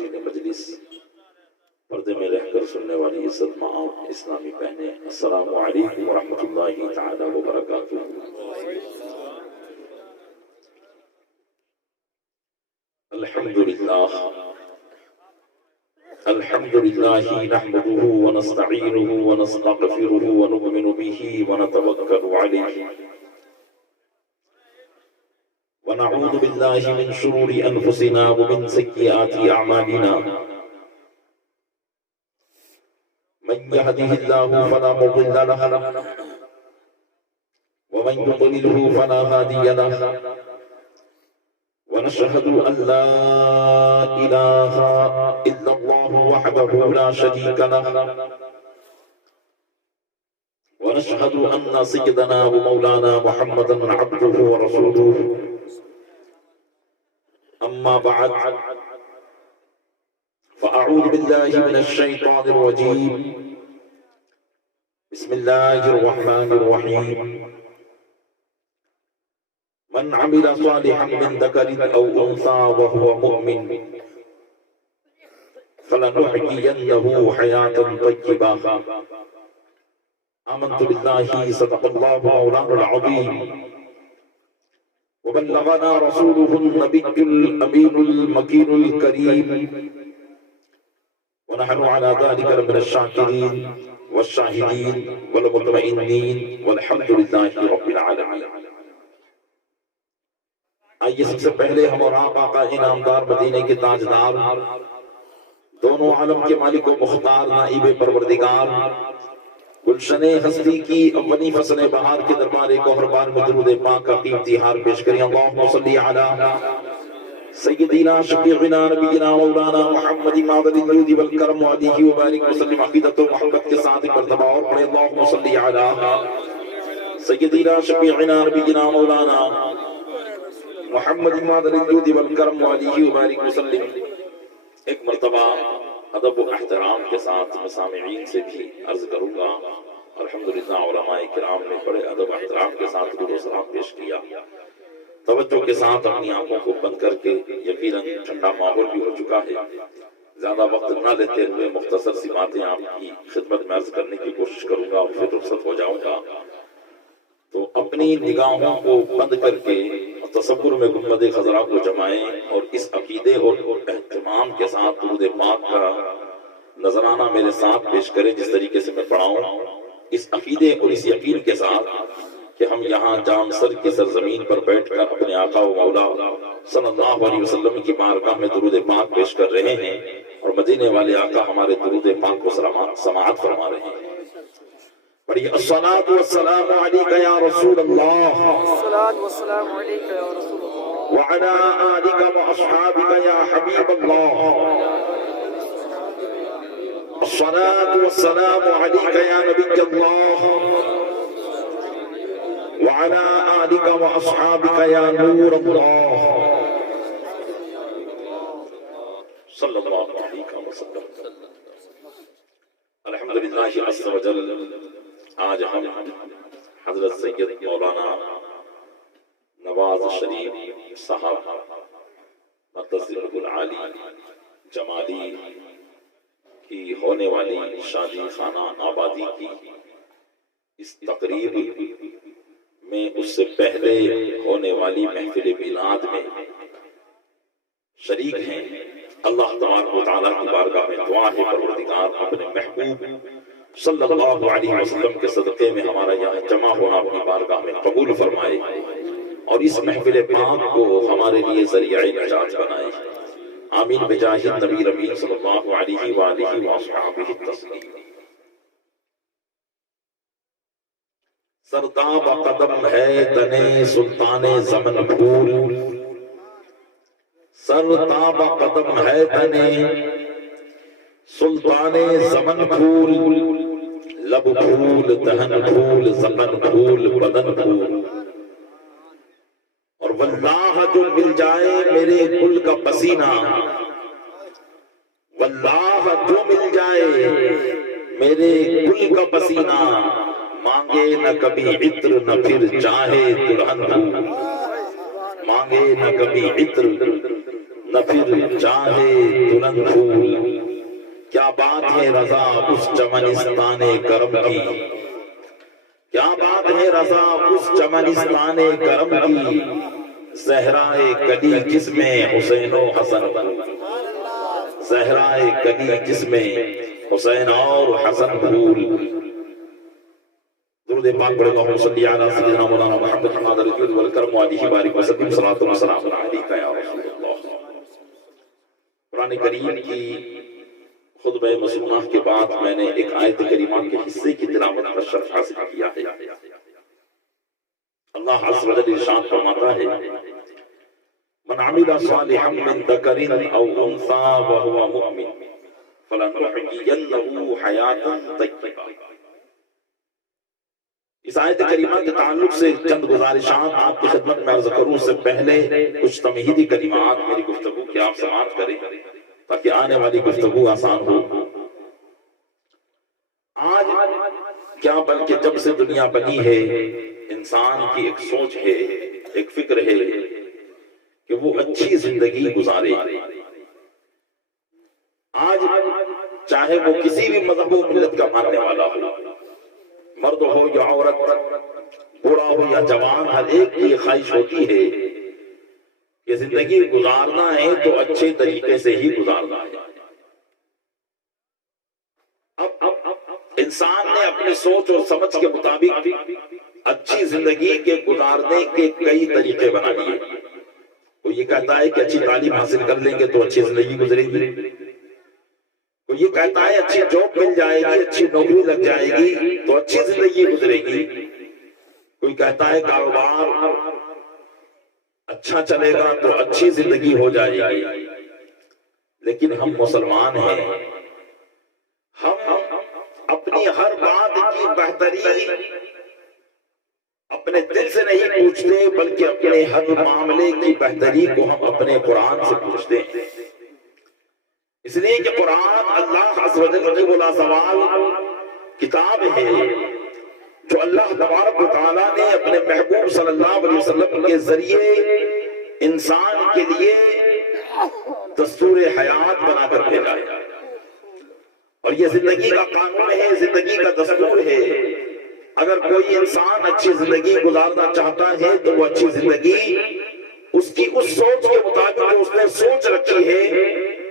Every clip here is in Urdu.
ناظرین مجلس، پردے میں رہ کر سننے والی عزت مآب اسلامی بہنیں، السلام علیکم ورحمۃ اللہ تعالی وبرکاتہ۔ الحمد للہ نحمده ونستعینه ونستغفره ونؤمن به ونتوکل علیہ ونعوذ باللہ من شرور انفسنا ومن سیئات اعمالنا، من يهده الله فلا مضل له ومن يضلله فلا هادي له، ونشهد أن لا إله إلا الله وحده لا شريك له، ونشهد أن سيدنا ومولانا محمدا عبده ورسوله، أما بعد فأعوذ بالله من الشيطان الرجيم، بسم الله الرحمن الرحيم، من عمل صالحا من ذكر أو أنثى وهو مؤمن فلنحيينه حياة طيبة، آمنت بالله صدق الله مولانا العظيم، وبلغنا رسوله النبي الأمين المكين الكريم، ونحن على ذلك من الشاكرين والشاهدين والمطمئنين والحمد لله رب العالمين۔ آئیے سب سے پہلے ہم اور آپ آقا انعامدار مدینے کے تاجدار، دونوں عالم کے مالک و مختار، نائب پروردگار، گلشن ہستی کی اولی فصل بہار کے دربار گوہر بار میں درود پاک کا قیمتی ہار پیش کریں۔ اللہم صلی علی سیدنا شفیعنا نبینا مولانا محمد معدن الجود والکرم علیہ وبارک وسلم، عقیدت و محبت کے ساتھ مرتبہ اور پڑھیں اللہم صلی علی سیدنا شفیعنا نبینا مولانا محمد معدن الجود والکرم علیہ وبارک وسلم۔ ایک مرتبہ ادب و احترام کے ساتھ مسامعین سے بھی عرض کروں گا، الحمدللہ علماء کرام نے بڑے ادب و احترام کے ساتھ درود و سلام پیش کیا۔ توجہ کے ساتھ اپنی آنکھوں کو بند کر کے، یقیناً ٹھنڈا ماحول بھی ہو چکا ہے، زیادہ وقت نہ لیتے ہوئے مختصر سی باتیں آپ کی خدمت میں عرض کرنے کی کوشش کروں گا اور پھر رخصت ہو جاؤں گا۔ تو اپنی نگاہوں کو بند کر کے تصور میں گنبد خضرا کو جمائیں اور اس عقیدے اور اہتمام کے ساتھ درود پاک کا نذرانہ میرے ساتھ پیش کریں جس طریقے سے میں پڑھاؤں، اس عقیدے اور اس یقین کے ساتھ کہ ہم یہاں جام سر کی سرزمین پر بیٹھ کر اپنے آقا و مولا صلی اللہ علیہ وسلم کی بارگاہ میں درود پاک پیش کر رہے ہیں اور مدینے والے آقا ہمارے درود پاک کو سماعت فرما رہے ہیں۔ بڑی الصلاۃ والسلام علیک یا رسول اللہ، الصلاۃ والسلام علیک یا رسول اللہ، وعلی آلک واصحابک یا حبیب اللہ، الصلاۃ والسلام علیک یا نبی اللہ، وعلی آلک واصحابک یا نور اللہ، صلی اللہ علیہ وسلم۔ الحمدللہ عز وجل، آج ہم حضرت سید مولانا نواز شریف صاحب مقدس العالی جمالی کی ہونے والی شادی خانہ آبادی کی اس تقریب میں، اس سے پہلے ہونے والی محفل میلاد میں شریک ہیں۔ اللہ تبارک و تعالیٰ کی بارگاہ میں دعا ہے پروردگار اپنے محبوب صلی اللہ علیہ وسلم کے صدقے میں ہمارا یہاں جمع ہونا اپنی بارگاہ میں قبول فرمائے اور اس محفل پاک کو ہمارے لیے ذریعہ نجات بنائے، آمین بجاہ النبی ربی صلی اللہ علیہ وآلہ وصحبہ التسلیم۔ سرتاب قدم ہے تنے سلطان زمن پھول، سرتاب قدم ہے تنے سلطان زمن پھول، لب پھول دہن پھول زمن پھول بدن پھول، اور واللہ جو مل جائے میرے گل کا پسینہ، واللہ جو مل جائے میرے گل کا پسینہ، مانگے نہ کبھی عطر نہ پھر چاہے دلہن پھول، مانگے نہ کبھی عطر نہ پھر چاہے ترنت پھول، کیا بات ہے رضا اس چمنستان کرم کی، کیا بات ہے رضا اس چمنستان کرم کی، زہرائے کلی جس میں حسین و حسن، زہرائے کلی جس میں حسین اور حسن پھول۔ درود پاک پڑھے اللہم صلی علی سیدنا مولانا محمد الجود الجود والکرم علیہ بارک وسلم صلاۃ و سلام علیک یا رسول اللہ۔ قرآن کریم کی خطبہ مسنونہ کے بعد میں نے ایک آیت کریمہ کے حصے کی تلاوت کا شرف حاصل کیا ہے۔ اللہ عز و جل ارشاد فرماتا ہے من عمل صالحا من ذکر او انثى وهو مؤمن فلنحيينه حیاة طیبہ۔ اس آیت کریمہ کے تعلق سے چند گزارشات آپ کی خدمت میں عرض کروں سے پہلے کچھ تمہیدی کلمات میری گفتگو کی آپ سماعت کریں تاکہ آنے والی گفتگو آسان ہو۔ آج کیا بلکہ جب سے دنیا بنی ہے انسان کی ایک سوچ ہے، ایک فکر ہے کہ وہ اچھی زندگی گزارے۔ آج چاہے وہ کسی بھی مذہب و ملت کا ماننے والا ہو، مرد ہو یا عورت، بوڑھا ہو یا جوان، ہر ایک کی خواہش ہوتی ہے کہ زندگی گزارنا ہے تو اچھے طریقے سے ہی گزارنا ہے۔ اب انسان نے اپنے سوچ اور سمجھ کے مطابق اچھی زندگی کے گزارنے کے کئی طریقے بنا لیے۔ کوئی یہ کہتا ہے کہ اچھی تعلیم حاصل کر لیں گے تو اچھی زندگی گزرے گی، کوئی یہ کہتا ہے اچھی جاب مل جائے گی، اچھی نوکری لگ جائے گی تو اچھی زندگی گزرے گی، کوئی کہتا ہے کاروبار اچھا چلے گا تو اچھی زندگی ہو جائے گی۔ لیکن ہم مسلمان ہیں، ہم اپنی ہر بات کی بہتری اپنے دل سے نہیں پوچھتے بلکہ اپنے ہر معاملے کی بہتری کو ہم اپنے قرآن سے پوچھتے ہیں۔ اس لیے کہ قرآن اللہ عز و جل کی بلا سوال کتاب ہے جو اللہ تبارک و تعالیٰ نے اپنے محبوب صلی اللہ علیہ وسلم کے ذریعے انسان کے لیے دستور حیات بنا کر بھیجا ہے، اور یہ زندگی کا قانون ہے، زندگی کا دستور ہے۔ اگر کوئی انسان اچھی زندگی گزارنا چاہتا ہے تو وہ اچھی زندگی اس کی اس سوچ کے مطابق جو اس نے سوچ رکھی ہے،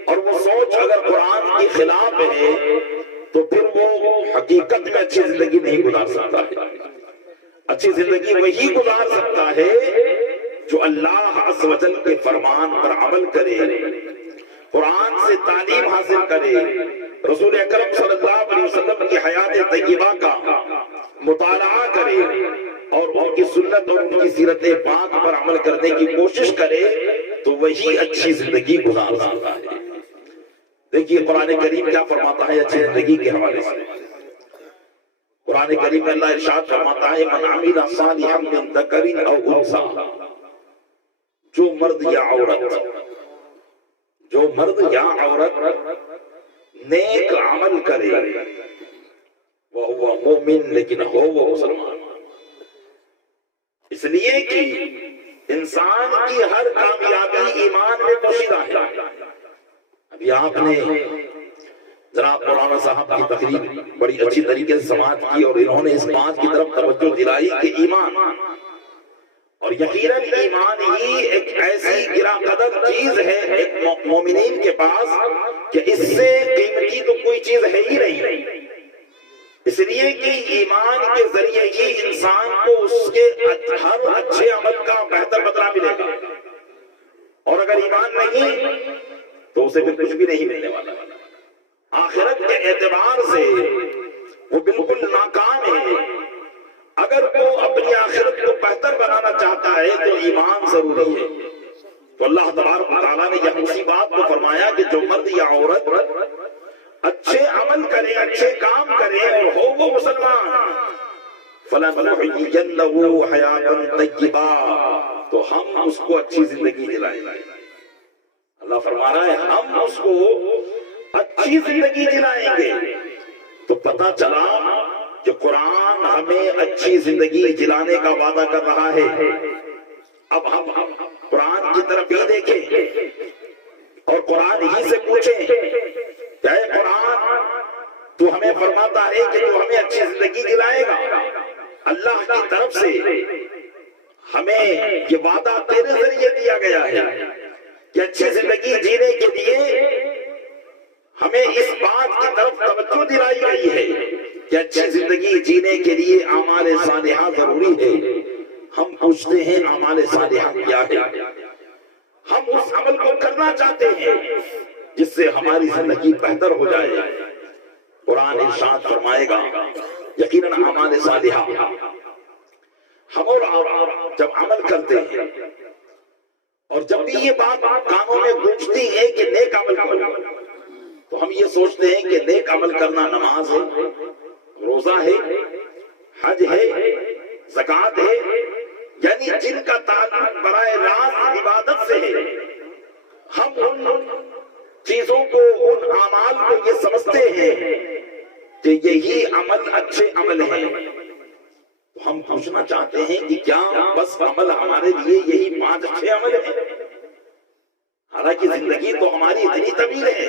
اور وہ سوچ اگر قرآن کی خلاف ہے تو پھر وہ حقیقت میں اچھی زندگی نہیں گزار سکتا ہے۔ اچھی زندگی وہی گزار سکتا ہے جو اللہ عز و جل کے فرمان پر عمل کرے، قرآن سے تعلیم حاصل کرے، رسول اکرم صلی اللہ علیہ وسلم کی حیات طیبہ کا مطالعہ کرے اور ان کی سنت اور ان کی سیرت پاک پر عمل کرنے کی کوشش کرے تو وہی اچھی زندگی گزار سکتا ہے۔ دیکھیے قرآن کریم کیا فرماتا ہے اچھی زندگی کے حوالے سے۔ قرآن کریم میں اللہ ارشاد فرماتا ہے من عمل صالحا من ذکر او انثى، جو مرد یا عورت نیک عمل کرے، وہ مومن لیکن ہو وہ مسلمان۔ اس لیے کہ انسان کی ہر کامیابی ایمان میں پوشیدہ ہے۔ ابھی آپ نے جناب مولانا صاحب کی تقریر بڑی اچھی طریقے سے سماعت کی اور انہوں نے اس بات کی طرف توجہ دلائی کہ ایمان، اور یقیناً ایمان ہی ایک ایسی گرا قدر چیز ہے ایک مومنین کے پاس کہ اس سے قیمتی تو کوئی چیز ہے ہی نہیں۔ اس لیے کہ ایمان کے ذریعے ہی انسان کو اس کے ہر اچھے عمل کا بہتر بدلہ ملے گا، اور اگر ایمان نہیں تو اسے پھر کچھ بھی نہیں ملنے والا۔ آخرت کے اعتبار سے وہ بالکل ناکام ہے۔ اگر وہ اپنی آخرت کو بہتر بنانا چاہتا ہے تو ایمان ضروری ہے۔ تو اللہ تبارک و تعالیٰ نے یہ اسی بات کو فرمایا کہ جو مرد یا عورت اچھے عمل کرے، اچھے کام کرے اور ہو وہ مسلمان، فَلَنُحْيِيَنَّهُ حَيَاةً طَيِّبَةً، تو ہم اس کو اچھی زندگی دلائیں گے۔ اللہ فرما رہا ہے ہم اس کو اچھی زندگی دلائیں گے۔ تو پتہ چلا کہ قرآن ہمیں اچھی زندگی دلانے کا وعدہ کر رہا ہے۔ اب ہم قرآن کی طرف ہی دیکھیں، اور قرآن ہی سے پوچھیں کہ اے قرآن تو ہمیں فرماتا ہے کہ تو ہمیں اچھی زندگی دلائے گا، اللہ کی طرف سے ہمیں یہ وعدہ تیرے ذریعے دیا گیا ہے کہ اچھی زندگی جینے کے لیے ہمیں اس بات کی طرف توجہ دلائی گئی ہے کہ اچھی زندگی جینے کے لیے اعمال صالحہ ضروری ہے۔ ہم پوچھتے ہیں اعمال صالحہ کیا ہے؟ ہم اس عمل کو کرنا چاہتے ہیں جس سے ہماری زندگی بہتر ہو جائے۔ قرآن ارشاد فرمائے گا یقیناً اعمال صالحہ ہم اور آپ جب عمل کرتے ہیں اور جب بھی یہ بات کانوں میں گونجتی ہے کہ نیک عمل کرو تو ہم یہ سوچتے ہیں کہ نیک عمل کرنا نماز ہے، روزہ ہے، حج ہے، زکوٰۃ ہے، یعنی جن کا تعلق براہ راست عبادت سے ہے۔ ہم ان چیزوں کو، ان اعمال کو یہ سمجھتے ہیں کہ یہی عمل اچھے عمل ہیں۔ ہم پوچھنا چاہتے ہیں کہ کیا بس عمل ہمارے لیے یہی 5 اچھے عمل ہیں؟ حالانکہ زندگی تو ہماری اتنی طویل ہے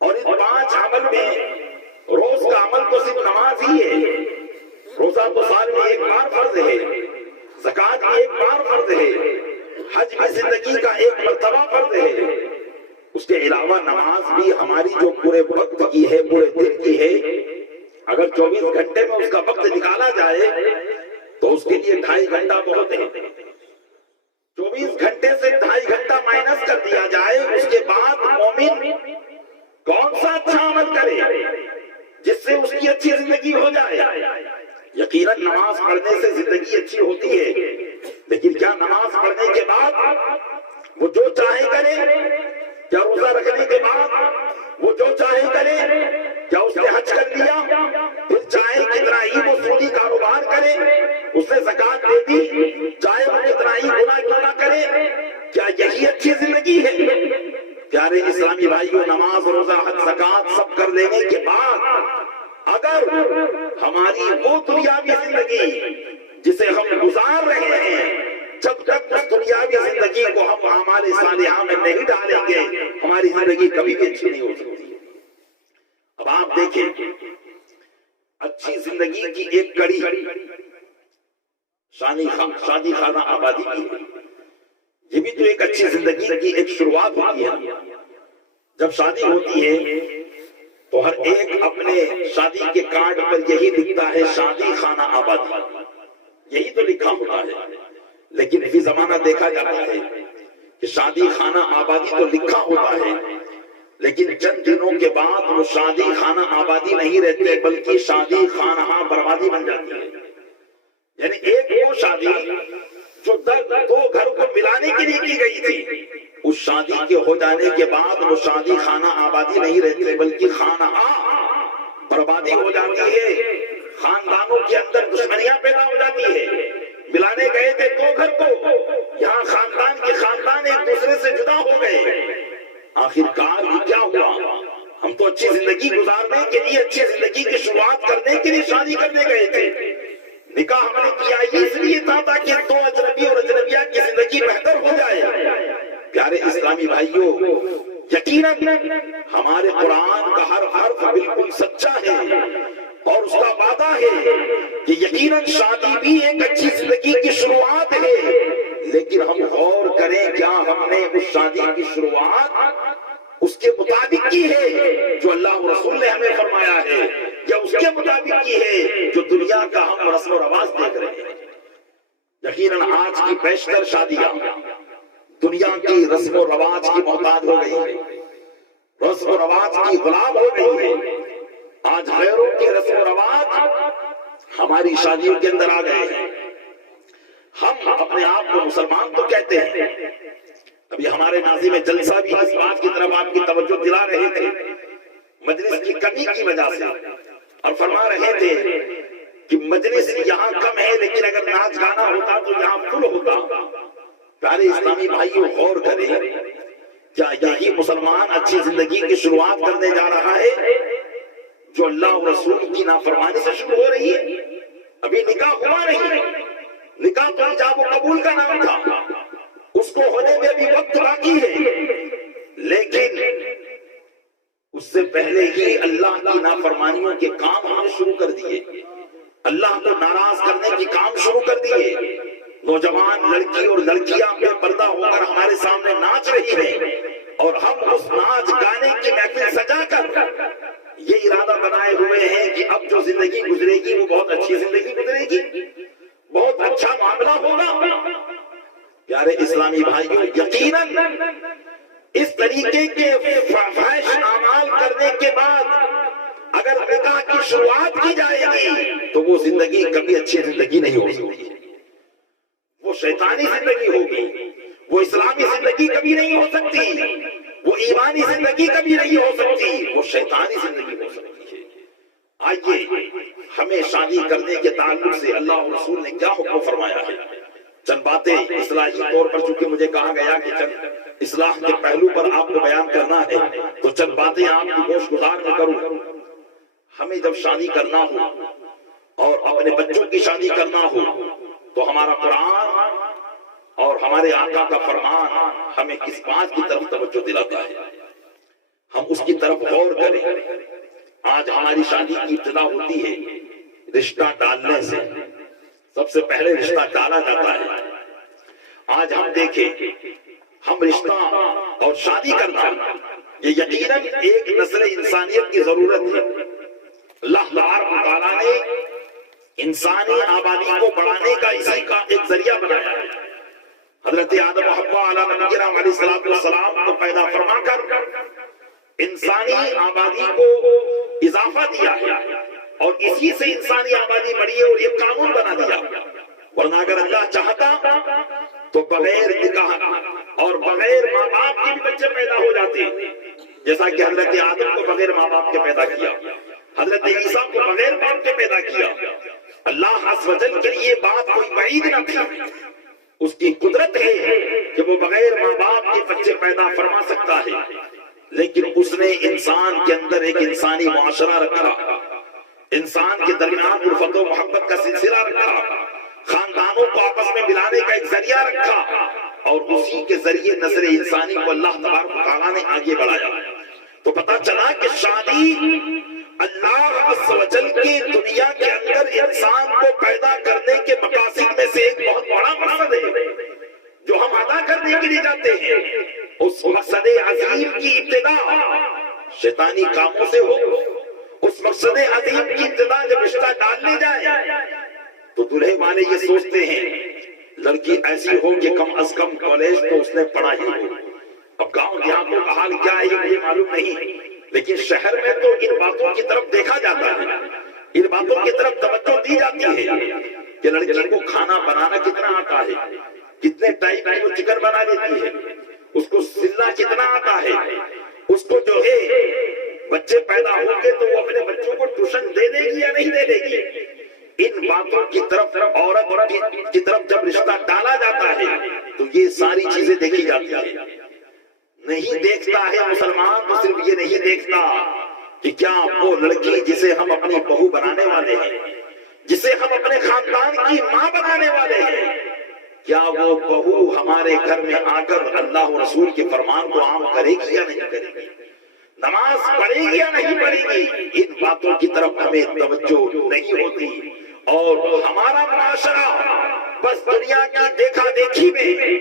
اور ان 5 عمل میں روز کا عمل تو صرف نماز ہی ہے، روزہ تو سال میں 1 بار فرض ہے، زکوٰۃ بھی 1 بار فرض ہے، حج بھی زندگی کا 1 مرتبہ فرض ہے۔ اس کے علاوہ نماز بھی ہماری جو پورے وقت کی ہے، پورے دن کی ہے، اگر 24 گھنٹے میں اس کا وقت نکالا جائے تو اس کے لیے 2.5 گھنٹہ بہت ہے۔ 24 گھنٹے سے 2.5 گھنٹہ مائنس کر دیا جائے، اس کے بعد مومن کون سا اچھا عمل کرے جس سے اس کی اچھی زندگی ہو جائے؟ یقیناً نماز پڑھنے سے زندگی اچھی ہوتی ہے، لیکن کیا نماز پڑھنے کے بعد وہ جو چاہے کرے؟ کیا روزہ رکھنے کے بعد وہ جو چاہے کرے؟ کیا اس نے حج کر لیا پھر چاہے کتنا ہی وہ سودی کاروبار کرے، اس نے زکوٰۃ دے دی چاہے وہ کتنا ہی گناہ کیوں نہ کرے؟ کیا یہی اچھی زندگی ہے؟ پیارے اسلامی بھائیوں، نماز، روزہ، حج، زکوٰۃ سب کر لینے کے بعد اگر ہماری وہ دنیاوی زندگی جسے ہم گزار رہے ہیں، جب تک اس دنیاوی زندگی کو ہم اعمال صالحہ میں نہیں ڈالیں گے، ہماری زندگی کبھی بھی اچھی نہیں ہو سکتی۔ اب آپ دیکھیں، اچھی زندگی کی ایک کڑی شادی خانہ آبادی کی ہے۔ یہ بھی تو ایک اچھی زندگی کی ایک شروعات ہوتی ہے۔ جب شادی ہوتی ہے تو ہر ایک اپنے شادی کے کارڈ پر یہی لکھتا ہے شادی خانہ آبادی، یہی تو لکھا ہوتا ہے۔ لیکن فی زمانہ دیکھا جاتا ہے کہ شادی خانہ آبادی تو لکھا ہوتا ہے، لیکن چند دنوں کے بعد وہ شادی خانہ آبادی نہیں رہتی بلکہ شادی خانہ بربادی بن جاتی ہے۔ یعنی ایک وہ شادی جو 2 گھر کو ملانے کے لیے کی گئی تھی، اس شادی کے ہو جانے کے بعد وہ شادی خانہ آبادی نہیں رہتی بلکہ خانہ بربادی ہو جاتی ہے۔ خاندانوں کے اندر دشمنیاں پیدا ہو جاتی ہے۔ ملانے گئے تھے 2 گھر کو، یہاں خاندان کے خاندان ایک دوسرے سے جدا ہو گئے۔ آخر کار یہ کیا ہوا؟ ہم تو اچھی زندگی گزارنے کے لیے، اچھی زندگی کی شروعات کرنے کے لیے شادی کرنے گئے تھے۔ نکاح ہم نے کیا اس لیے تھا تاکہ 2 اجنبی اور اجنبیہ کی زندگی بہتر ہو جائے۔ پیارے اسلامی بھائیوں، یقیناً ہمارے قرآن کا ہر حرف بالکل سچا ہے اور اس کا وعدہ ہے کہ یقیناً شادی بھی ایک اچھی زندگی کی شروعات ہے، لیکن ہم غور کریں کیا ہم نے اس شادی کی شروعات اس کے مطابق کی ہے جو اللہ و رسول نے ہمیں فرمایا ہے، یا اس کے مطابق کی ہے جو دنیا کا ہم رسم و رواج دیکھ رہے ہیں؟ یقیناً آج کی بیشتر شادیاں دنیا کی رسم و رواج کی محتاج ہو گئی ہے، رسم و رواج کی غلام ہو گئی ہے۔ آج غیروں کے رسم و رواج ہماری شادیوں کے اندر آ گئے ہیں۔ ہم اپنے آپ کو مسلمان تو کہتے ہیں۔ ابھی ہمارے ناظم جلسہ بھی اس بات کی طرف آپ کی توجہ دلا رہے تھے مجلس کی کمی کی وجہ سے، اور فرما رہے تھے کہ مجلس یہاں کم ہے لیکن اگر ناچ گانا ہوتا تو یہاں فل ہوتا۔ پیارے اسلامی بھائیوں، غور کریں، کیا یہی مسلمان اچھی زندگی کی شروعات کرنے جا رہا ہے جو اللہ و رسول کی نافرمانی سے شروع ہو رہی ہے؟ ابھی نکاح ہوا نہیں، نکاح تو ایجاب و قبول کا نام تھا، اس کو ہونے میں ابھی وقت باقی ہے۔ لیکن اس سے پہلے ہی اللہ کی نافرمانیوں کے کام ہم نے شروع کر دیے، اللہ کو ناراض کرنے کے کام شروع کر دیے۔ نوجوان لڑکی اور لڑکیاں بے پردہ ہو کر ہمارے سامنے ناچ رہی ہیں، اور ہم اس ناچ گانے کی محفل سجا کر یہ ارادہ بنائے ہوئے ہیں کہ اب جو زندگی گزرے گی وہ بہت اچھی زندگی گزرے گی، بہت اچھا معاملہ ہوگا۔ پیارے اسلامی بھائیوں، یقیناً اس طریقے کے فحش اعمال کرنے کے بعد اگر نکاح کی شروعات کی جائے گی تو وہ زندگی کبھی اچھی زندگی نہیں ہو سکتی، وہ شیطانی زندگی ہوگی، وہ اسلامی زندگی کبھی نہیں ہو سکتی، وہ ایمانی زندگی کبھی نہیں ہو سکتی، وہ شیطانی زندگی ہو سکتی ہے۔ آئیے ہمیں شادی کرنے کے تعلق سے اللہ اور رسول نے کیا حکم فرمایا ہے، چند باتیں اصلاحی طور پر، چونکہ مجھے کہا گیا کہ چند اصلاح کے پہلو پر آپ کو بیان کرنا ہے تو چند باتیں آپ کی گوش گزار میں کروں۔ ہمیں جب شادی کرنا ہو اور اپنے بچوں کی شادی کرنا ہو تو ہمارا قرآن اور ہمارے آقا کا فرمان ہمیں کس بات کی طرف توجہ دلاتا ہے، ہم اس کی طرف غور کریں۔ آج ہماری شادی کی ابتدا ہوتی ہے رشتہ ڈالنے سے، سب سے پہلے رشتہ ڈالا جاتا ہے۔ آج ہم دیکھیں، ہم رشتہ اور شادی کرنا یہ یقیناً ایک نسل انسانیت کی ضرورت ہے۔ اللہ تبارک و تعالیٰ نے انسانی آبادی کو بڑھانے کا اسی کا ایک ذریعہ بنایا ہے۔ حضرت آدم و حوا علیہ نبینا علیہ السلام کو پیدا فرما کر انسانی آبادی کو اضافہ دیا ہے، اور اسی سے انسانی آبادی بڑھی ہے اور یہ قانون بنا دیا۔ ورنہ اگر اللہ چاہتا تو بغیر نکاح اور بغیر ماں باپ کے بھی بچے پیدا ہو جاتے، جیسا کہ حضرت آدم کو بغیر ماں باپ کے پیدا کیا، حضرت عیسیٰ کو بغیر باپ کے پیدا کیا۔ اللہ عز و جل کے لیے بات کوئی بعید نہ تھی، اس کی قدرت ہے کہ وہ بغیر ماں باپ کے بچے پیدا فرما سکتا ہے، لیکن اس نے انسان کے اندر ایک انسانی معاشرہ رکھا، انسان کے درمیان الفت و محبت کا سلسلہ رکھا، خاندانوں کو آپس میں ملانے کا ایک ذریعہ رکھا، اور اسی کے ذریعے نسل انسانی کو اللہ تبارک و تعالیٰ نے آگے بڑھایا۔ تو پتہ چلا کہ شادی اللہ عز و جل کی دنیا کے اندر انسان کو پیدا کرنے کے مقاصد میں سے ایک بہت بڑا مقصد ہے جو ہم ادا کرنے کے لیے جاتے ہیں۔ اس مقصد عظیم کی ابتدا شیطانی کاموں سے ہو، اس مقصد عظیم کی ابتدا جب رشتہ ڈالنے جائے تو دلہے والے یہ سوچتے ہیں لڑکی ایسی ہو کہ کم از کم کالج تو اس نے پڑھا ہی ہو۔ اب گاؤں دیہاتوں کا حال کیا ہے مجھے معلوم نہیں، لیکن شہر میں تو ان باتوں کی طرف دیکھا جاتا ہے، ان باتوں کی طرف توجہ دی جاتی ہے کہ لڑکی کو کھانا بنانا کتنا آتا ہے، کتنے ٹائم میں وہ چکن بنا لیتی ہے، اس کو سلنا کتنا آتا ہے، اس کو جو ہے بچے پیدا ہوں گے تو وہ اپنے بچوں کو ٹیوشن دے دے گی یا نہیں دے دے گی۔ ان باتوں کی طرف عورت کی طرف جب رشتہ ڈالا جاتا ہے تو یہ ساری چیزیں دیکھی جاتی ہیں۔ نہیں دیکھتا ہے مسلمان تو صرف یہ نہیں دیکھتا کہ کیا وہ لڑکی جسے ہم اپنی بہو بنانے والے ہیں، جسے ہم اپنے خاندان کی ماں بنانے والے ہیں، کیا وہ بہو ہمارے گھر میں آ کر اللہ و رسول کے فرمان کو عام کرے گی یا نہیں کرے گی، نماز پڑھے گی یا نہیں پڑھے گی۔ ان باتوں کی طرف ہمیں توجہ نہیں ہوتی، اور ہمارا معاشرہ بس دنیا کی دیکھا دیکھی میں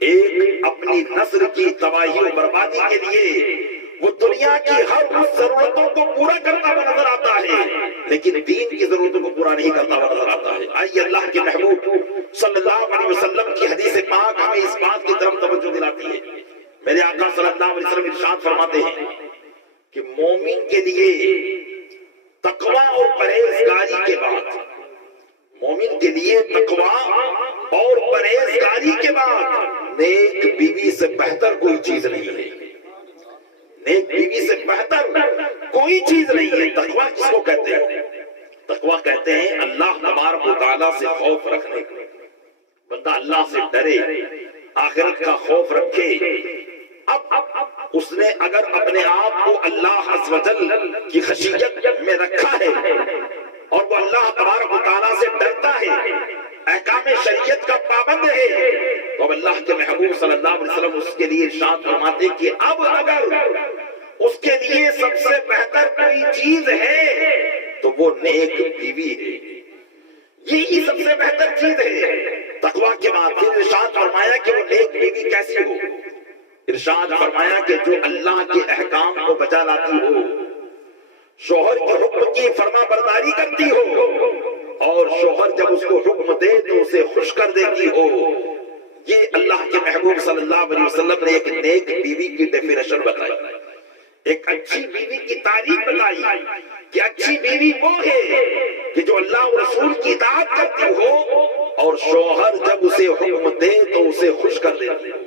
ایک اپنی نسل کی تباہی و بربادی کے لیے وہ دنیا کی ہر اس ضرورتوں کو پورا کرتا ہوا نظر آتا ہے، لیکن دین کی ضرورتوں کو پورا نہیں کرتا ہوا نظر آتا ہے۔ آئیے اللہ کے محبوب صلی اللہ علیہ وسلم کی حدیث پاک ہمیں اس بات کی طرف توجہ دلاتی ہے۔ میرے آقا صلی اللہ علیہ وسلم ارشاد فرماتے ہیں کہ مومن کے لیے تقوی اور پرہیزگاری کے بعد، مومن کے لیے تقوی اور پرہیزگاری کے بعد نیک بیوی سے بہتر کوئی چیز نہیں ہے، نیک بیوی سے بہتر کوئی چیز نہیں ہے۔ تقوی کس کو کہتے ہیں؟ تقوی کہتے ہیں اللہ تبارک و تعالیٰ سے خوف رکھنے کو، بندہ اللہ سے ڈرے، آخرت کا خوف رکھے۔ اب اس نے اگر اپنے آپ کو اللہ عز و جل کی خشیت میں رکھا ہے اور وہ اللہ تبارک و تعالیٰ سے ڈرتا ہے، احکام شریعت کا پابند ہے، تو اب اللہ کے محبوب صلی اللہ علیہ وسلم اس کے لیے ارشاد فرماتے کہ اب اگر اس کے لیے سب سے بہتر کوئی چیز ہے تو وہ نیک بیوی ہے، یہی سب سے بہتر چیز ہے۔ تقویٰ کے بعد پھر ارشاد فرمایا کہ وہ نیک بیوی کیسی ہو؟ ارشاد فرمایا کہ جو اللہ کے احکام کو بجا لاتی ہو، شوہر کے حکم کی فرما برداری کرتی ہو، اور شوہر جب اس کو حکم دے تو اسے خوش کر دیتی ہو۔ یہ اللہ کے محبوب صلی اللہ علیہ وسلم نے ایک نیک بیوی کی ڈیفینیشن بتائی، ایک اچھی بیوی کی تعریف بتائی کہ اچھی بیوی وہ ہے کہ جو اللہ اور رسول کی اطاعت کرتی ہو اور شوہر جب اسے حکم دے تو اسے خوش کر دیتی ہو۔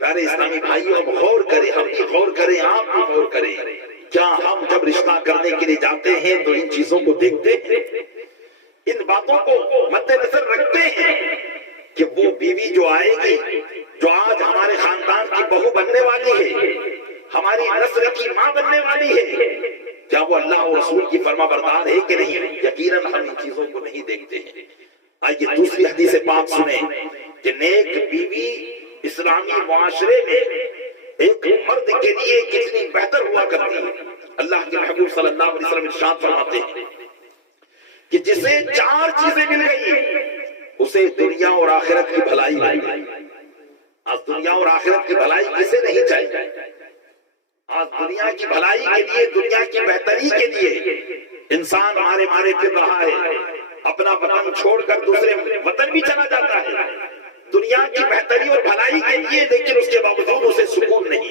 پیارے اسلامی بھائیوں، ہم غور کریں، ہم بھی غور کریں، آپ بھی غور کریں، کیا ہم جب رشتہ کرنے کے لیے جاتے ہیں تو ان چیزوں کو دیکھتے ہیں، ان باتوں کو مد نظر رکھتے ہیں کہ وہ بیوی جو آئے گی، جو آج ہمارے خاندان کی بہو بننے والی ہے، ہماری نسل کی ماں بننے والی ہے، کیا وہ اللہ اور رسول کی فرما بردار ہے کہ نہیں؟ یقیناً ہم ان چیزوں کو نہیں دیکھتے ہیں۔ آئیے دوسری حدیث پاک سنیں کہ نیک بیوی اسلامی معاشرے میں ایک مرد کے لیے کتنی بہتر ہوا کرتی ہے۔ اللہ کے محبوب صلی اللہ علیہ وسلم ارشاد فرماتے ہیں کہ جسے 4 چیزیں مل گئی اسے دنیا اور آخرت کی بھلائی مل گئی۔ آج دنیا اور آخرت کی بھلائی کسے نہیں چاہیے؟ آج دنیا کی بھلائی کے لیے، دنیا کی بہتری کے لیے انسان مارے مارے پھر رہا ہے، اپنا وطن چھوڑ کر دوسرے وطن بھی چلا جاتا ہے دنیا کی بہتری اور بھلائی کے لیے، لیکن اس کے باوجود اسے سکون نہیں۔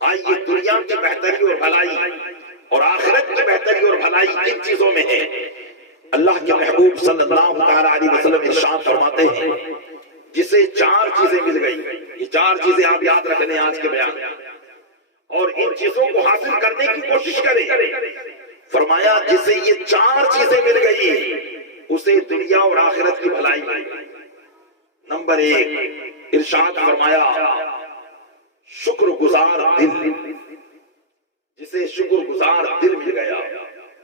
آئیے دنیا کی بہتری اور بھلائی اور آخرت کی بہتری اور بھلائی کن چیزوں میں ہے؟ اللہ کے محبوب صلی اللہ علیہ وسلم ارشاد فرماتے ہیں جسے 4 چیزیں مل گئی، یہ 4 چیزیں آپ یاد رکھ لیں آج کے بیان میں، اور ان چیزوں کو حاصل کرنے کی کوشش کریں۔ فرمایا جسے یہ 4 چیزیں مل گئی اسے دنیا اور آخرت کی بھلائی مل گئی۔ نمبر 1 ارشاد فرمایا شکر گزار دل، جسے شکر گزار دل مل گیا،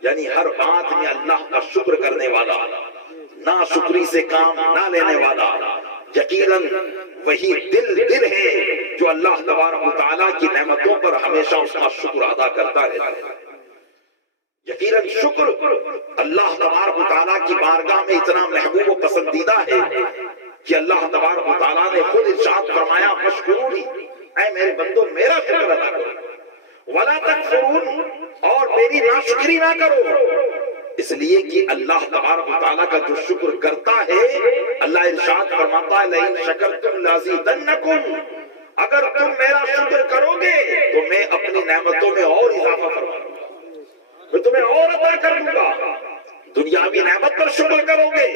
یعنی ہر بات میں اللہ کا شکر کرنے والا، نا شکری سے کام نہ لینے والا، یقیناً وہی دل ہے جو اللہ تبارک و تعالیٰ کی نعمتوں پر ہمیشہ اس کا شکر ادا کرتا رہتا ہے۔ یقیناً شکر اللہ تبارک و تعالیٰ کی بارگاہ میں اتنا محبوب و پسندیدہ ہے کہ اللہ تبارک و تعالیٰ نے خود ارشاد فرمایا مشکورنی، اے میرے بندو میرا شکر ادا کرو، ولا تکفرون، اور میری ناشکری نہ کرو، اس لیے کہ اللہ تبارک و تعالیٰ کا جو شکر کرتا ہے، اللہ ارشاد فرماتا ہے لئن شکرتم لازیدنکم، اگر تم میرا شکر کرو گے تو میں اپنی نعمتوں میں اور اضافہ فرماؤں گا، میں تمہیں اور عطا کروں گا۔ دنیاوی نعمت پر شکر کرو گے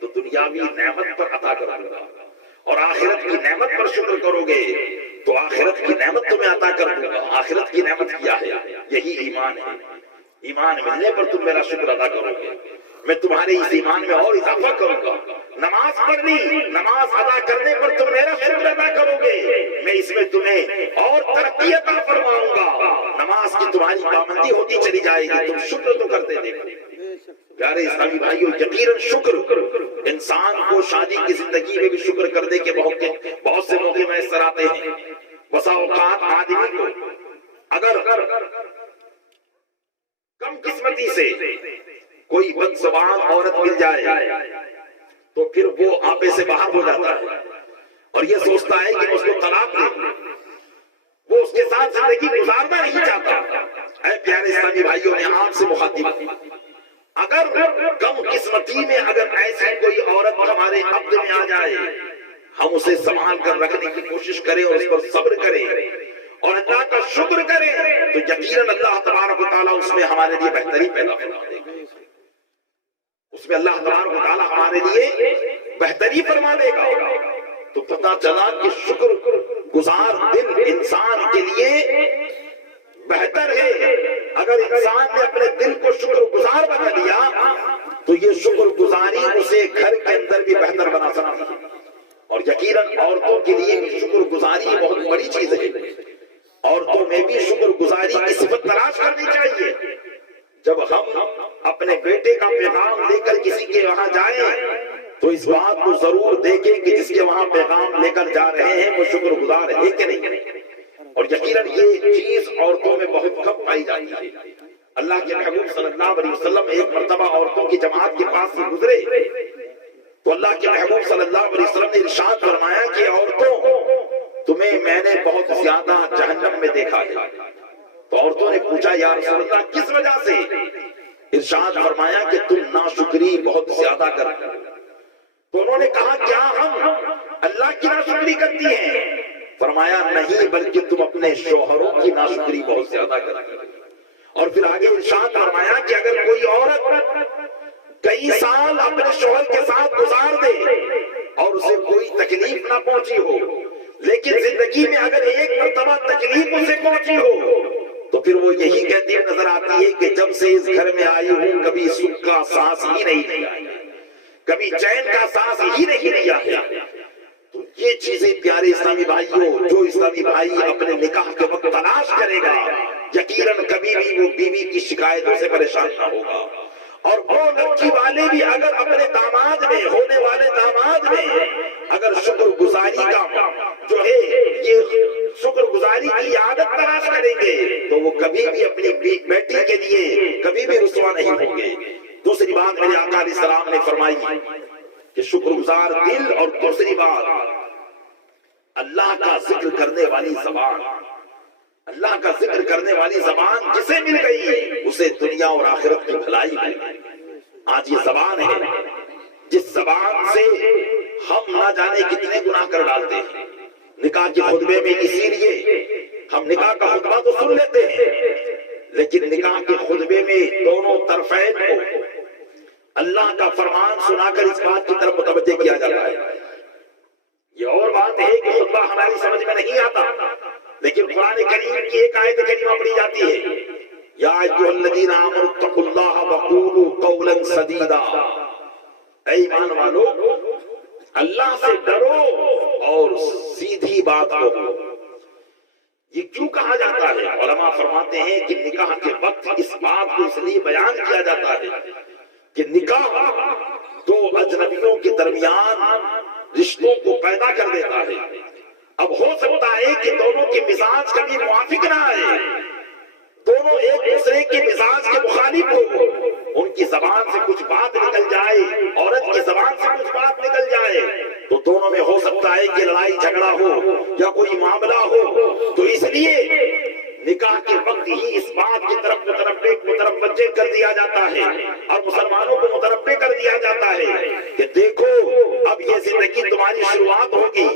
تو دنیاوی نعمت پر عطا کروں گا، اور آخرت کی نعمت پر شکر کرو گے تو آخرت کی نعمت تمہیں عطا کر دوں گا۔ آخرت کی نعمت کیا ہے؟ یہی ایمان ہے۔ ایمان ملنے پر تم میرا شکر ادا کرو گے، میں تمہارے اس ایمان میں اور اضافہ کروں گا۔ نماز پڑھنی، نماز ادا کرنے پر تم میرا شکر ادا کرو گے، میں اس میں تمہیں اور ترقی عطا فرماؤں گا۔ نماز کی تمہاری پابندی ہوتی چلی جائے گی، تم شکر تو کرتے دیکھو۔ پیارے اسلامی بھائیوں، یقیناً شکر انسان کو شادی کی زندگی میں بھی شکر کرنے کے بہت سے موقع میسر آتے ہیں۔ بسا اوقات آدمی کو اگر کم قسمتی سے کوئی بد زبان عورت مل جائے تو پھر وہ آپے سے باہر ہو جاتا ہے اور یہ سوچتا ہے کہ اس کو طلاق دے، وہ اس کے ساتھ زندگی گزارنا نہیں چاہتا۔ اے پیارے اسلامی بھائیوں، میں آپ سے مخاطب ہوں، اگر کم قسمتی میں اگر ایسی کوئی عورت ہمارے عقد میں آ جائے، ہم اسے سنبھال کر رکھنے کی کوشش کریں اور اس پر صبر کریں اور اللہ کا شکر کریں تو یقیناً اللہ تبارک و تعالیٰ اس میں ہمارے لیے بہتری پیدا فرما دے گا، اس میں اللہ تبارک و تعالیٰ ہمارے لیے بہتری فرما دے گا۔ تو پتہ چلا کہ شکر گزار دل انسان کے لیے بہتر ہے۔ اگر انسان نے اپنے دل کو شکر گزار بنا لیا تو یہ شکر گزاری اسے گھر کے اندر بھی بہتر بنا سکتی ہے، اور یقیناً عورتوں کے لیے بھی شکر گزاری بہت بڑی چیز ہے۔ عورتوں میں بھی شکر گزاری کی صفت تلاش کرنی چاہیے۔ جب ہم اپنے بیٹے کا پیغام لے کر کسی کے وہاں جائیں تو اس بات کو ضرور دیکھیں کہ جس کے وہاں پیغام لے کر جا رہے ہیں وہ شکر گزار ہے کہ نہیں. اور یقیناً یہ چیز عورتوں میں بہت کم پائی جاتی ہے. اللہ کے محبوب صلی اللہ علیہ وسلم ایک مرتبہ عورتوں کی جماعت کے پاس سے گزرے تو اللہ کے محبوب صلی اللہ علیہ وسلم نے ارشاد فرمایا کہ عورتوں تمہیں میں نے بہت زیادہ جہنم میں دیکھا ہے. تو عورتوں نے پوچھا یا رسول اللہ کس وجہ سے؟ ارشاد فرمایا کہ تم ناشکری بہت زیادہ کرتے ہو. تو انہوں نے کہا کیا ہم اللہ کی ناشکری کرتی ہیں؟ فرمایا نہیں بلکہ تم اپنے شوہروں کی ناشکری بہت زیادہ کرتے ہو. اور پھر آگے ارشاد فرمایا کہ اگر کوئی عورت کئی سال اپنے شوہر کے ساتھ گزار دے اور اسے کوئی تکلیف نہ پہنچی ہو لیکن زندگی میں اگر ایک مرتبہ تکلیف اسے پہنچی ہو تو پھر وہ یہی کہتی نظر آتی ہے کہ جب سے اس گھر میں آئی ہوں کبھی سکھ کا سانس ہی نہیں لیا، کبھی چین کا سانس ہی نہیں لیا ہے. تو یہ چیزیں پیارے اسلامی بھائیوں جو اسلامی بھائی اپنے نکاح کے وقت تلاش کرے گا یقیناً کبھی بھی وہ بیوی کی شکایتوں سے پریشان نہ ہوگا. اور وہ لڑکی والے بھی اگر اپنے داماد میں ہونے والے داماد میں اگر شکر گزاری کا جو ہے یہ شکر گزاری کی عادت تلاش کریں گے تو وہ کبھی بھی اپنی بیٹی کے لیے کبھی بھی رسوا نہیں ہوں گے. دوسری بات میرے آقا علیہ السلام نے فرمائی کہ شکر گزار دل، اور دوسری بات اللہ کا ذکر کرنے والی زبان. اللہ کا ذکر کرنے والی زبان جسے مل گئی اسے دنیا اور آخرت کی بھلائی مل گئی. آج یہ زبان ہے جس زبان سے ہم نہ جانے کتنے گناہ کر ڈالتے ہیں. نکاح کے خطبے میں اسی لیے ہم نکاح کا خطبہ تو سن لیتے ہیں لیکن نکاح کے خطبے میں دونوں طرفین کو اللہ کا فرمان سنا کر اس بات کی طرف متوجہ کیا جاتا ہے. یہ اور بات ہے کہ خطبہ ہماری سمجھ میں نہیں آتا لیکن قرآن کریم کی ایک آیت کریمہ پڑھی جاتی ہے یا ایھا الذین آمنوا اتقوا اللہ وقولوا قولا سدیدا. اے ایمان والو اللہ سے ڈرو اور سیدھی بات کہو. یہ کیوں کہا جاتا ہے؟ علماء فرماتے ہیں کہ نکاح کے وقت اس بات کو اس لیے بیان کیا جاتا ہے کہ نکاح دو اجنبیوں کے درمیان رشتوں کو پیدا کر دیتا ہے. اب ہو سکتا ہے کہ دونوں کے مزاج کبھی موافق نہ آئے، دونوں ایک دوسرے کے مزاج کے مخالف ہو، ان کی زبان سے کچھ بات نکل جائے، عورت کی زبان سے کچھ بات نکل جائے تو دونوں میں ہو سکتا ہے کہ لڑائی جھگڑا ہو یا کوئی معاملہ ہو. تو اس لیے نکاح کے وقت ہی اس بات کی طرف متوجہ کر دیا جاتا ہے اور مسلمانوں کو متنبہ کر دیا جاتا ہے کہ دیکھو اب یہ زندگی تمہاری شروعات ہوگی،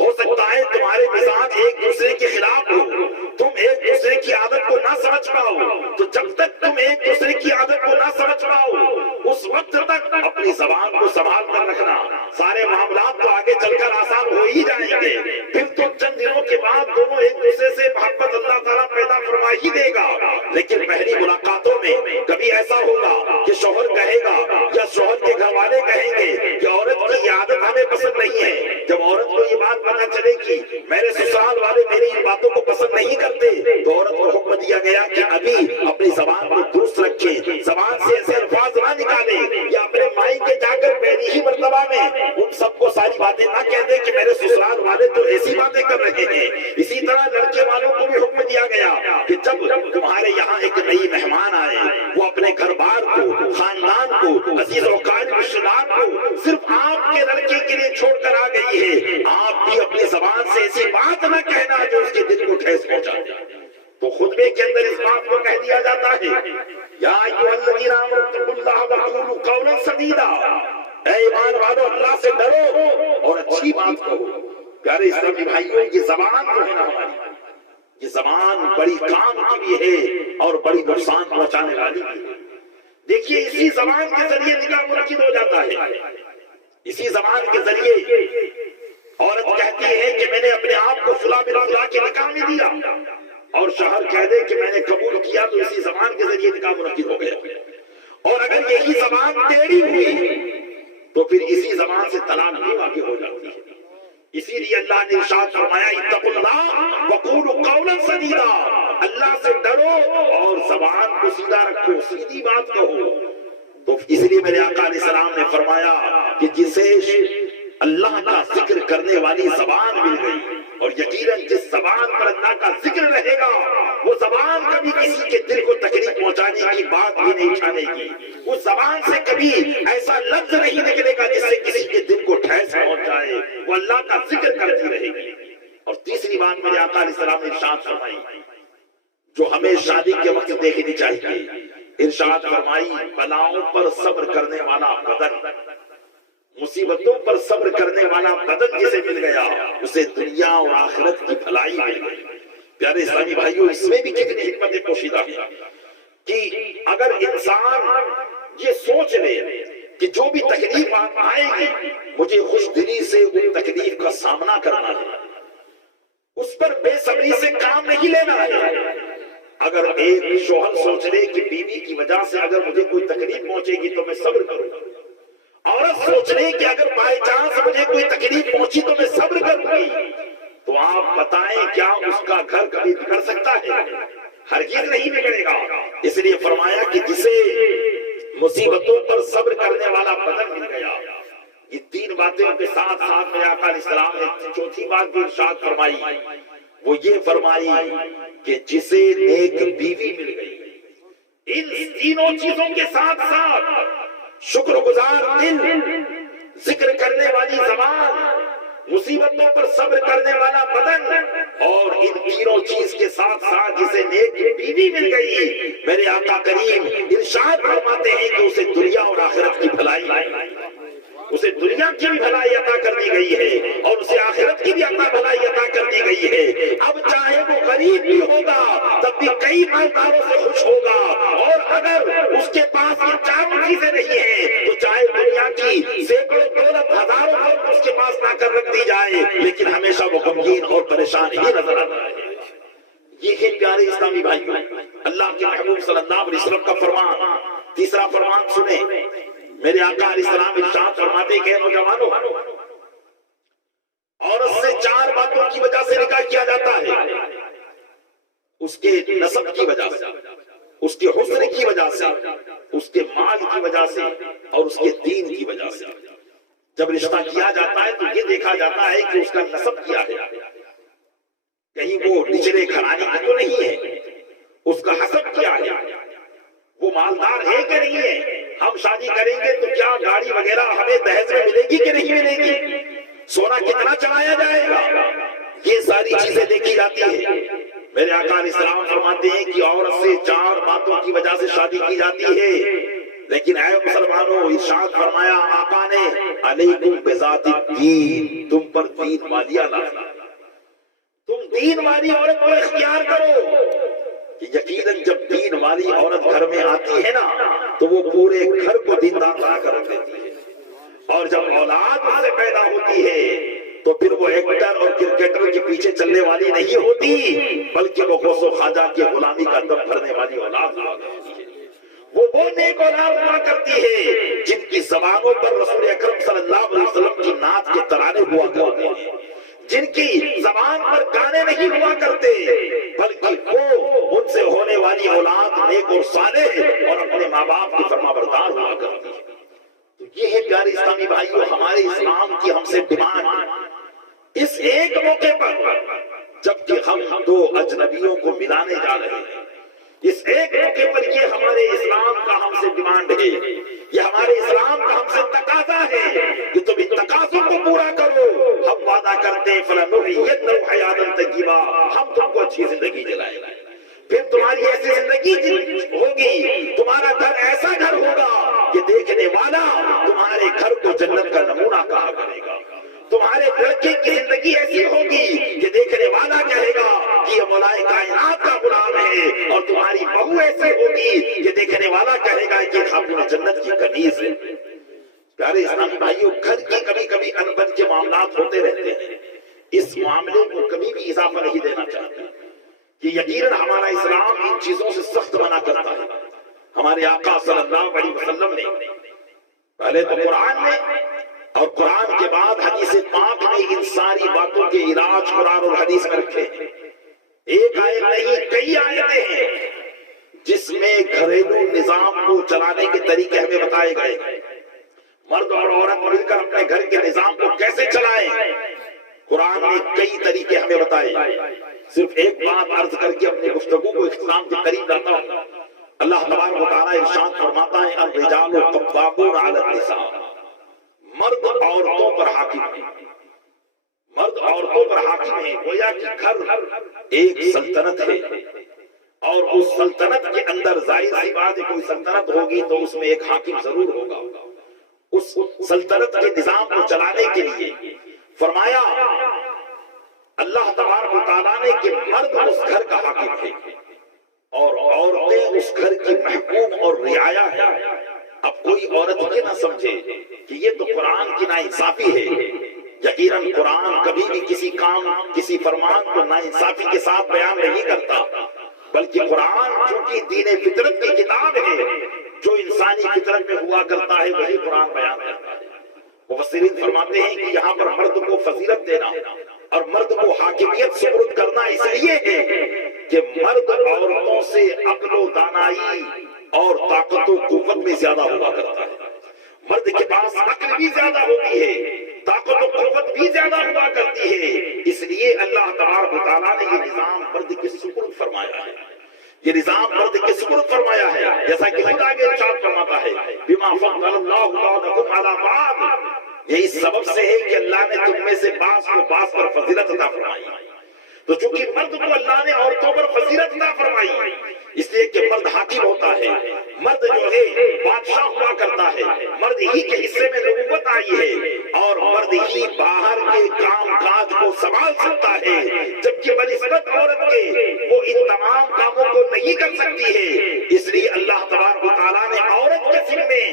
ہو سکتا ہے تمہارے مزاج ایک دوسرے کے خلاف ہو، تم ایک دوسرے کی عادت کو نہ سمجھ پاؤ. تو جب تک تم ایک دوسرے کی عادت کو نہ سمجھ پاؤ اس وقت تک اپنی زبان کو سنبھال کر رکھنا. سارے معاملات تو آگے چل کر آسان ہو ہی جائیں گے. پھر تو چند دنوں کے بعد دونوں ایک دوسرے سے محبت اللہ تعالیٰ پیدا فرما ہی دے گا. لیکن پہلی ملاقاتوں میں کبھی ایسا ہوگا کہ شوہر کہے گا یا شوہر کے گھر والے کہیں گے کہ عورت کی عادت ہمیں پسند نہیں ہے. جب عورت کو یہ بات پتہ چلے گی میرے سسرال والے میری ان باتوں کو پسند نہیں کرتے تو عورت کو حکم دیا گیا کہ ابھی اپنی زبان کو درست رکھے، زبان سے ایسے الفاظ نہ نکالے یا اپنے مائی کے جا کر پہلی ہی مرتبہ میں ان سب کو ساری باتیں نہ کہہ دے کہ میرے سسرال والے تو ایسی باتیں کر رہے ہیں. اسی طرح لڑکے والوں کو بھی حکم دیا گیا کہ جب تمہارے یہاں ایک نئی مہمان آئے وہ اپنے گھر بار کو، خاندان کو، عزیز و قریب رشتہ دار کو صرف آپ کے لڑکے کے لیے چھوڑ کر آ گئی ہے، آپ بھی اپنی زبان سے ایسی بات نہ کہنا جو اس کے دل کو ٹھیس پہنچا. تو خطبے کے اندر اس بات کو کہہ دیا جاتا ہے یا ایھا الذین آمنوا اتقوا اللہ وقولوا قولا سدیدا. اے ایمان والو اللہ سے ڈرو اور اچھی بات کہو. پیارے اسلامی بھائیوں یہ زبان جو ہے نا ہماری، یہ زبان بڑی کام کی بھی ہے اور بڑی نقصان پہنچانے والی بھی ہے. دیکھیے اسی زبان کے ذریعے نکاح منعقد ہو جاتا ہے. اسی زبان کے ذریعے عورت کہتی ہے کہ میں نے اپنے آپ کو فلاں بن فلاں کے نکاح میں دیا اور شوہر کہہ دے کہ میں نے قبول کیا تو اسی زبان کے ذریعے نکاح منعقد ہو گیا. اور اگر یہی زبان ٹیڑھی ہوئی تو پھر اسی زبان سے طلاق بھی واقع ہو جاتی ہے. اسی لیے اللہ نے ارشاد فرمایا اتقوا اللہ وقولوا قولا سدیدا. اللہ سے ڈرو اور زبان کو سیدھا رکھو، سیدھی بات کہو. تو اس لیے میرے آقا علیہ السلام نے فرمایا کہ جسے اللہ کا ذکر کرنے والی زبان مل گئی، اور یقیناً جس زبان پر اللہ کا ذکر رہے گا وہ زبان کبھی کسی کے دل کو تکلیف پہنچانے کی بات بھی نہیں اٹھانے گی، اس زبان سے کبھی ایسا لفظ نہیں نکلے گا جس سے کسی کے دل کو ٹھیس پہنچ جائے، وہ اللہ کا ذکر کرتی رہے گی۔ اور تیسری بات میرے آقا علیہ السلام نے ارشاد فرمائی جو ہمیں شادی کے وقت دیکھنی چاہیے، ارشاد فرمائی بلاؤں پر صبر کرنے والا بدن، مصیبتوں پر صبر کرنے والا بدن جسے مل گیا اسے دنیا اور آخرت کی بھلائی مل گئی۔ پیارے اسلامی بھائیوں، اس میں بھی کتنی حکمت پوشیدہ ہے کہ اگر انسان یہ سوچ لے کہ جو بھی تکلیف آئے گی مجھے خوش دلی سے ان تکلیف کا سامنا کرنا ہے، اس پر بے صبری سے کام نہیں لینا ہے۔ اگر ایک شوہر سوچ لے کہ بیوی کی وجہ سے اگر مجھے کوئی تکلیف پہنچے گی تو میں صبر کروں، عورت سوچ لے کہ اگر بائی چانس مجھے کوئی تکلیف پہنچی تو میں صبر کروں گی، تو آپ بتائیں کیا اس کا گھر کبھی بگڑ سکتا ہے؟ ہرگز نہیں بگڑے گا۔ اس لیے فرمایا کہ جسے مصیبتوں پر صبر کرنے والا بدن مل گیا، یہ تین باتیں کے ساتھ ساتھ میرے آقا علیہ السلام نے چوتھی بات بھی ارشاد فرمائی، وہ یہ فرمائی کہ جسے نیک بیوی مل گئی۔ ان تینوں چیزوں کے ساتھ ساتھ شکر گزار دل، ذکر کرنے والی زبان، مصیبتوں پر صبر کرنے والا بدن، اور ان تینوں چیز کے ساتھ ساتھ جسے نیک بیوی مل گئی، میرے آقا کریم ارشاد فرماتے ہیں کہ اسے دنیا اور آخرت کی بھلائی، اسے دنیا کی بھی بھلائی عطا کر دی گئی ہے اور اسے آخرت کی بھی بھلائی عطا کر دی گئی ہے۔ اب چاہے وہ غریب بھی ہوگا تب بھی کئی مالداروں سے خوش ہوگا، اور اگر اس کے پاس یہ چاروں چیزیں نہیں ہیں تو چاہے دنیا کی سینکڑوں دولت ہزاروں دولت اس کے پاس لا کر رکھ دی جائے لیکن ہمیشہ وہ غمگین اور پریشان ہی نظر آتا ہے۔ یہ ہے پیارے اسلامی بھائیوں اللہ کے محبوب صلی اللہ علیہ وسلم کا فرمان۔ تیسرا فرمان سنیں، میرے آقا علیہ السلام ارشاد فرماتے کہ نوجوانوں، عورت سے چار باتوں کی وجہ سے نکاح کیا جاتا ہے، اس کے نسب کی وجہ سے، اس کے حسن کی وجہ سے، اس کے مال کی وجہ سے، اور اس کے دین کی وجہ سے۔ جب رشتہ کیا جاتا ہے تو یہ دیکھا جاتا ہے کہ اس کا نسب کیا ہے، کہیں وہ نچلے گھرانے کی تو نہیں ہے، اس کا حسب کیا ہے، وہ مالدار ہے کہ نہیں ہے، ہم شادی کریں گے تو کیا گاڑی وغیرہ ہمیں دہیج میں ملے گی کہ نہیں ملے گی، سونا کتنا چڑھایا جائے گا، یہ ساری چیزیں دیکھی جاتی ہے۔ میرے آقا علیہ السلام فرماتے ہیں کہ عورت سے چار باتوں کی وجہ سے شادی کی جاتی ہے، لیکن اے مسلمانوں ارشاد فرمایا آقا نے علیکم بذات الدین، تم پر دین والیہ لانا، تم دین والی عورت کو اختیار کرو۔ کہ یقیناً جب دین والی عورت گھر میں آتی ہے نا تو وہ پورے گھر کو دیندار بنا کر رکھ دیتی ہے، اور جب اولاد سے پیدا ہوتی ہے تو پھر وہ ایکٹر اور کرکٹر کے پیچھے چلنے والی نہیں ہوتی بلکہ وہ غوث و خواجہ کی غلامی کا دم بھرنے والی اولاد ہوتی ہے۔ وہ نیک اولاد ہوا کرتی ہے جن کی زبانوں پر رسول اکرم صلی اللہ علیہ وسلم کی نعت کے ترانے ہوا کرتے ہیں، جن کی زبان پر گانے نہیں ہوا کرتے بلکہ وہ ان سے ہونے والی اولاد نیک اور صالح اور اپنے ماں باپ کی فرما بردار ہوا کرتی ہے۔ تو یہ ہے پیارے اسلامی بھائیوں ہمارے اسلام کی ہم سے ڈیمانڈ، اس ایک موقع پر جبکہ ہم دو اجنبیوں کو ملانے جا رہے ہیں، اس ایک موقع پر یہ ہمارے اسلام کا ہم سے ڈیمانڈ ہے، یہ ہمارے اسلام کا ہم سے تقاضا ہے کہ تم ان تقاضوں کو پورا کرو۔ ہم وعدہ کرتے ہیں فَلَنُحْيِيَنَّكُمْ حَيَاةً طَيِّبَةً، ہم تم کو اچھی زندگی دلائیں گے، پھر تمہاری ایسی زندگی ہوگی، تمہارا گھر ایسا گھر ہوگا کہ دیکھنے والا تمہارے گھر کو جنت کا نمونہ کہا کرے گا، تمہارے لڑکے کی زندگی ایسی ہوگی کہ دیکھنے والا کہے گا کہ یہ مولا کائنات کا غلام ہے، اور تمہاری بہو ایسی ہوگی کہ دیکھنے والا کہے گا کہ خاتون جنت کی کنیز ہے۔ پیارے اسلامی بھائیوں گھر کی کبھی کبھی انبن کے معاملات ہوتے رہتے ہیں، اس معاملے کو کبھی بھی اضافہ نہیں دینا چاہتے کہ یقیناً ہمارا اسلام ان چیزوں سے سخت منع کرتا ہے۔ ہمارے آقا صلی اللہ علیہ وسلم نے پہلے تو قرآن میں اور قرآن کے بعد حدیث پاک میں ان ساری باتوں کے علاج قرآن اور حدیث میں رکھے ہیں۔ ایک آیت نہیں کئی آیتیں ہیں جس میں گھریلو نظام کو چلانے کے طریقے ہمیں بتائے گئے. مرد اور عورت مل کر اپنے گھر کے نظام کو کیسے چلائیں، قرآن نے کئی طریقے ہمیں بتائے. صرف ایک بات عرض کر کے اپنی گفتگو کو اختتام کے قریب لاتا ہوں. اللہ تبارک و تعالیٰ ارشاد فرماتا ہے الرجال قوامون علی النساء، مرد عورتوں پر حاکم ہیں. مرد عورتوں پر حاکم ہیں. گویا کہ گھر ایک سلطنت ہے اور اس سلطنت کے اندر ظاہر سی بات ہے کوئی سلطنت ہوگی تو اس میں ایک حاکم ضرور ہوگا. اس سلطنت کے نظام کو چلانے کے لیے فرمایا اللہ تبارک و تعالیٰ نے کہ مرد اس گھر کا حاکم ہے اور عورتیں اس گھر کی محکوم اور رعایا ہے. اب کوئی عورت یہ نہ سمجھے کہ یہ تو قرآن کی ناانصافی ہے. یقیناً قرآن کبھی بھی کسی کام کسی فرمان کو ناانصافی کے ساتھ بیان نہیں کرتا، بلکہ قرآن چونکہ دین فطرت کی کتاب ہے، جو انسانی فطرت میں ہوا کرتا ہے وہی قرآن بیان کرتا ہے. مفسرین فرماتے ہیں کہ یہاں پر مرد کو فضیلت دینا اور مرد کو حاکمیت سپرد کرنا اس لیے ہے کہ مرد عورتوں سے عقل و دانائی اور طاقت و قوت میں زیادہ ہوا کرتا ہے. مرد کے پاس عقل بھی زیادہ ہوتی ہے، طاقت و قوت بھی زیادہ ہوا کرتی ہے. اس لیے اللہ تبارک و تعالیٰ نے یہ نظام مرد کے سپرد فرمایا ہے. یہ نظام مرد کے سپرد فرمایا ہے، جیسا کہ خدا آگے ارشاد فرماتا ہے بما فضل اللہ بعضکم علی بعض. یہی سبب سے ہے کہ اللہ نے تم میں سے بعض کو بعض پر فضیلت عطا فرمائی. تو چونکہ مرد کو اللہ نے عورتوں پر فضیلت عطا فرمائی اس لیے کہ مرد حاکم ہوتا ہے، مرد جو ہے بادشاہ ہوا کرتا ہے، مرد ہی کے حصے میں نبوت آئی ہے اور مرد ہی باہر کے کام کاج کو سنبھال سکتا ہے، جبکہ بنسبت عورت کے وہ ان تمام کاموں کو نہیں کر سکتی ہے. اس لیے اللہ تبارک و تعالیٰ نے عورت کے ذمے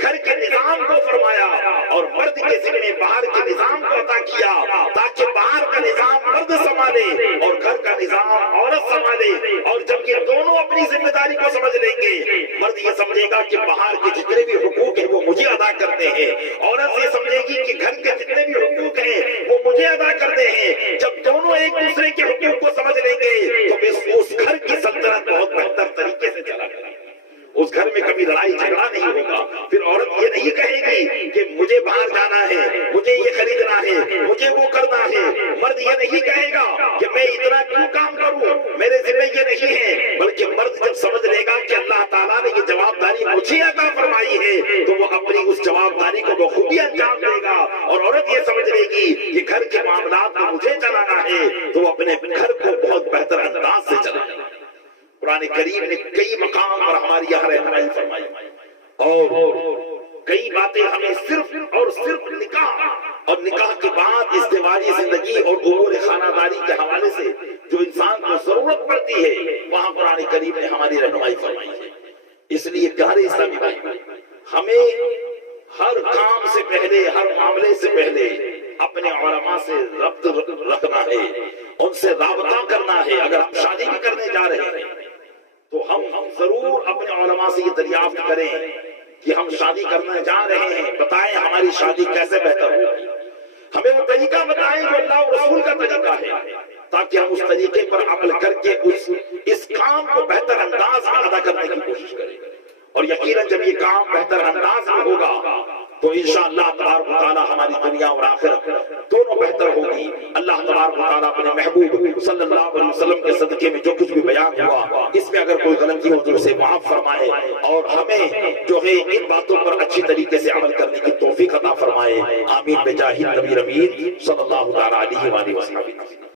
گھر کے نظام کو فرمایا اور مرد کے ذمے باہر کے نظام کو عطا کیا تاکہ باہر کا نظام مرد سنبھالے اور گھر کا نظام عورت سنبھالے. اور جب یہ دونوں اپنی ذمہ داری کو سمجھ لیں گے، مرد یہ سمجھے گا کہ باہر کے جتنے بھی حقوق ہیں وہ مجھے ادا کرنے ہیں، عورت یہ سمجھے گی کہ گھر کے جتنے بھی حقوق ہیں وہ مجھے ادا کرنے ہیں. جب دونوں ایک دوسرے کے حقوق کو سمجھ لیں گے تو اس گھر کی سلطنت بہت بہتر طریقے سے چلا کرے گی. اس گھر میں کبھی لڑائی جھگڑا نہیں ہوگا. پھر عورت یہ نہیں کہے گی کہ مجھے باہر جانا ہے، مجھے یہ خریدنا ہے، مجھے وہ کرنا ہے. مرد یہ نہیں کہے گا کہ میں اتنا کیوں کام کروں، میرے ذمہ یہ نہیں ہے. بلکہ مرد جب سمجھ لے گا کہ اللہ تعالیٰ نے یہ جواب داری مجھے عطا فرمائی ہے تو وہ اپنی اس جواب داری کو بخوبی انجام دے گا. اور عورت یہ سمجھ لے گی کہ گھر کے معاملات کو مجھے چلانا ہے تو وہ اپنے گھر کو بہت بہتر انداز سے چلائے گا. قرآن کریم نے کئی مقام پر ہماری یہاں رہنمائی فرمائی اور کئی باتیں ہمیں صرف اور صرف نکاح اور نکاح کے بعد ازدواجی زندگی اور امور خانہ داری کے حوالے سے جو انسان کو ضرورت پڑتی ہے وہاں قرآن کریم نے ہماری رہنمائی فرمائی ہے. اس لیے پیارے اسلامی بھائی، ہمیں ہر کام سے پہلے، ہر معاملے سے پہلے اپنے علماء سے ربط رکھنا ہے، ان سے رابطہ کرنا ہے. اگر ہم شادی بھی کرنے جا رہے ہیں تو ہم ضرور اپنے علماء سے یہ دریافت کریں کہ ہم شادی کرنے جا رہے ہیں، بتائیں ہماری شادی کیسے بہتر ہوگی. ہمیں وہ طریقہ بتائیں جو اللہ اور رسول کا طریقہ ہے تاکہ ہم اس طریقے پر عمل کر کے اس کام کو بہتر انداز میں ادا کرنے کی کوشش کریں. اور یقیناً جب یہ کام بہتر انداز میں ہوگا تو انشاءاللہ تبارک و تعالیٰ ہماری دنیا اور آخرت دونوں بہتر ہوگی. اللہ تبارک و تعالیٰ اپنے محبوب صلی اللہ علیہ وسلم کے صدقے میں جو کچھ بھی بیان ہوا اس میں اگر کوئی غلطی ہو تو اسے معاف فرمائے اور ہمیں جو ہے ان باتوں پر اچھی طریقے سے عمل کرنے کی توفیق عطا فرمائے. آمین بجاہ النبی امین صلی اللہ علیہ وسلم.